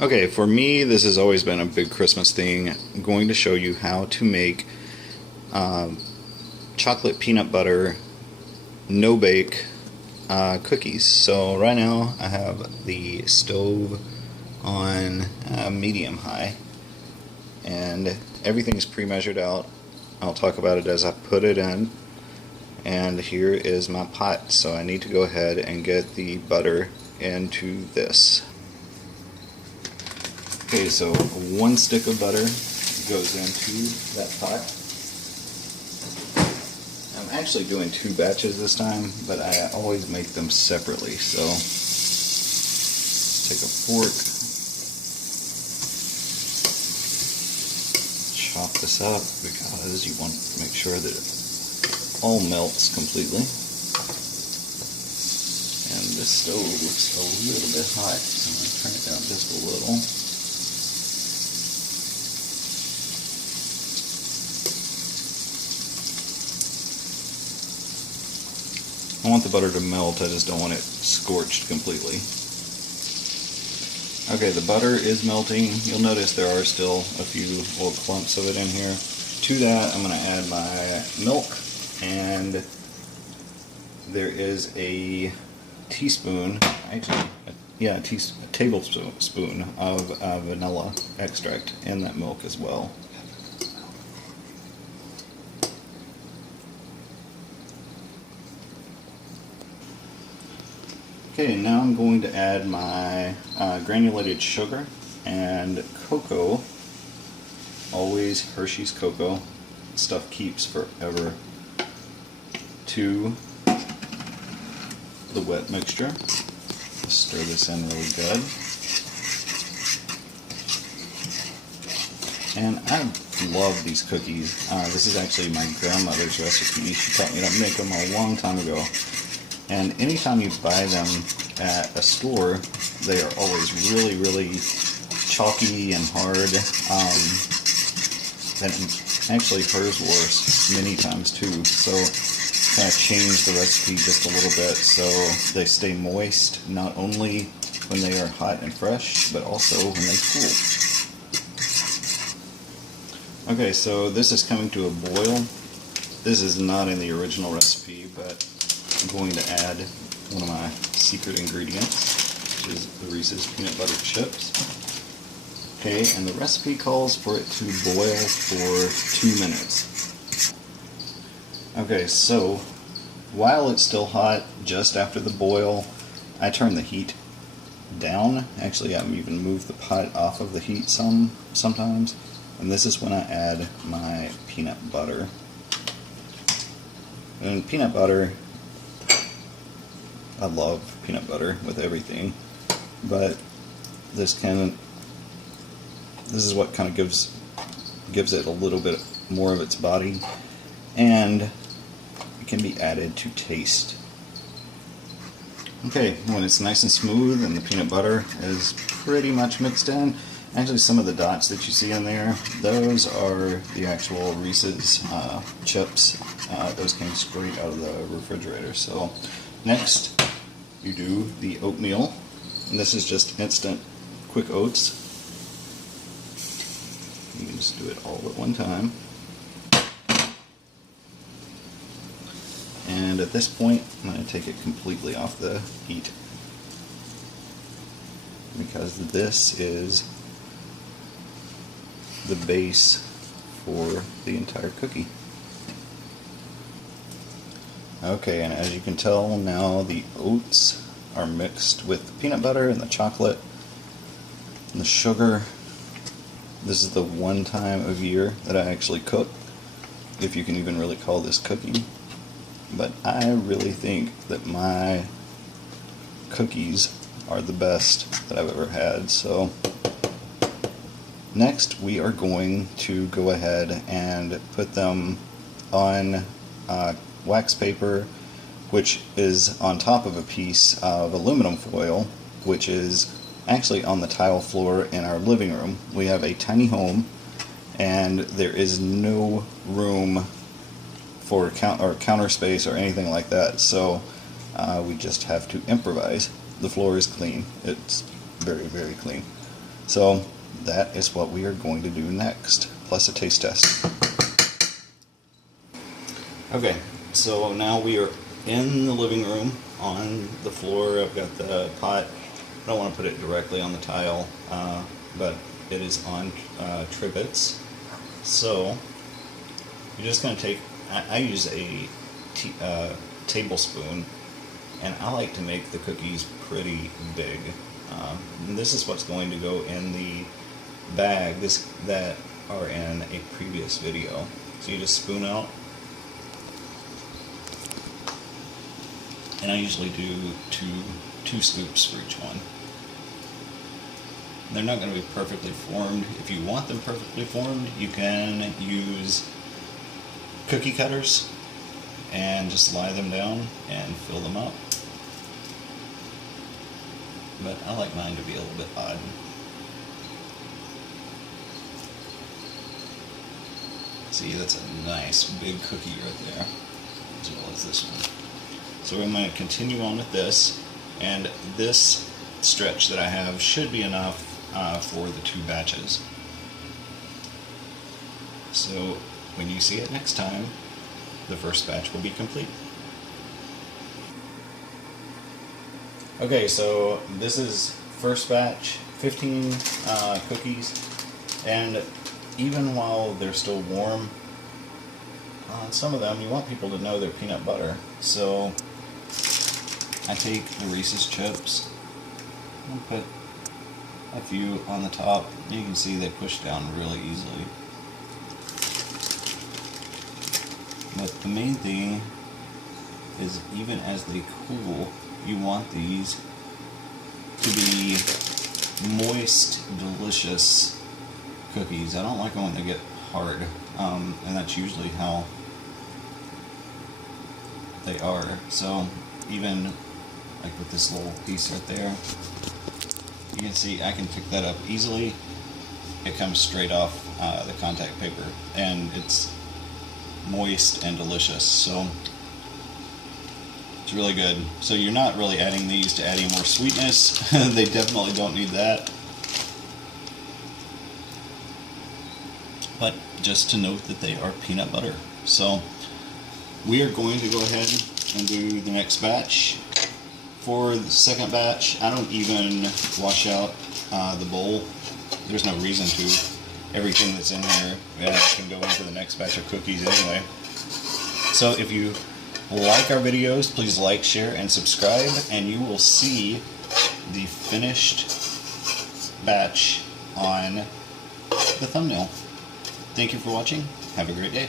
Okay, for me, this has always been a big Christmas thing. I'm going to show you how to make um, chocolate peanut butter no bake cookies. So right now I have the stove on medium high, and everything's pre-measured out. I'll talk about it as I put it in. And here is my pot, so I need to go ahead and get the butter into this. Okay, so 1 stick of butter goes into that pot. I'm actually doing 2 batches this time, but I always make them separately. So take a fork, chop this up because you want to make sure that it all melts completely. And this stove looks a little bit hot, so I'm going to turn it down just a little. I want the butter to melt, I just don't want it scorched completely. Okay, the butter is melting. You'll notice there are still a few little clumps of it in here. To that, I'm going to add my milk, and there is a teaspoon, actually, a tablespoon of vanilla extract in that milk as well. Okay, now I'm going to add my granulated sugar and cocoa. Always Hershey's cocoa. Stuff keeps forever. To the wet mixture. Stir this in really good. And I love these cookies. This is actually my grandmother's recipe. She taught me to make them a long time ago. And anytime you buy them at a store, they are always really, really chalky and hard. And actually hers were many times too. So kind of change the recipe just a little bit so they stay moist, not only when they are hot and fresh, but also when they cool. Okay, so this is coming to a boil. This is not in the original recipe, but I'm going to add one of my secret ingredients, which is the Reese's Peanut Butter Chips. Okay, and the recipe calls for it to boil for 2 minutes. Okay, so while it's still hot, just after the boil, I turn the heat down. Actually, I even move the pot off of the heat sometimes. And this is when I add my peanut butter. And peanut butter, I love peanut butter with everything, but this is what kind of gives it a little bit more of its body, and it can be added to taste. Okay, when it's nice and smooth and the peanut butter is pretty much mixed in, actually some of the dots that you see in there, those are the actual Reese's chips. Those came straight out of the refrigerator. So next you do the oatmeal, and this is just instant quick oats. You can just do it all at one time. And at this point, I'm going to take it completely off the heat, because this is the base for the entire cookie. Okay, and as you can tell now, the oats are mixed with the peanut butter and the chocolate and the sugar. This is the one time of year that I actually cook, if you can even really call this cooking. But I really think that my cookies are the best that I've ever had. So next we are going to go ahead and put them on wax paper, which is on top of a piece of aluminum foil, which is actually on the tile floor in our living room. We have a tiny home, and there is no room for counter space or anything like that, so we just have to improvise. The floor is clean. It's very, very clean. So that is what we are going to do next, plus a taste test. Okay, so now we are in the living room on the floor. I've got the pot. I don't want to put it directly on the tile, but it is on trivets. So you're just going to take, I use a tablespoon, and I like to make the cookies pretty big. And this is what's going to go in the bag that are in a previous video. So you just spoon out, and I usually do two scoops for each one. They're not going to be perfectly formed. If you want them perfectly formed, you can use cookie cutters and just lie them down and fill them up. But I like mine to be a little bit odd. See, that's a nice big cookie right there, as well as this one. So I'm going to continue on with this, and this stretch that I have should be enough for the 2 batches. So when you see it next time, the first batch will be complete. Okay, so this is first batch, 15 cookies, and even while they're still warm, on some of them you want people to know they're peanut butter. So I take the Reese's chips and put a few on the top. You can see they push down really easily. But the main thing is, even as they cool, you want these to be moist, delicious cookies. I don't like them when they get hard, and that's usually how they are. So even like with this little piece right there, you can see I can pick that up easily. It comes straight off the contact paper, and it's moist and delicious. So it's really good. So you're not really adding these to add any more sweetness. They definitely don't need that. But just to note that they are peanut butter. So we are going to go ahead and do the next batch. For the second batch, I don't even wash out the bowl. There's no reason to. Everything that's in here can go into the next batch of cookies anyway. So if you like our videos, please like, share, and subscribe, and you will see the finished batch on the thumbnail. Thank you for watching. Have a great day.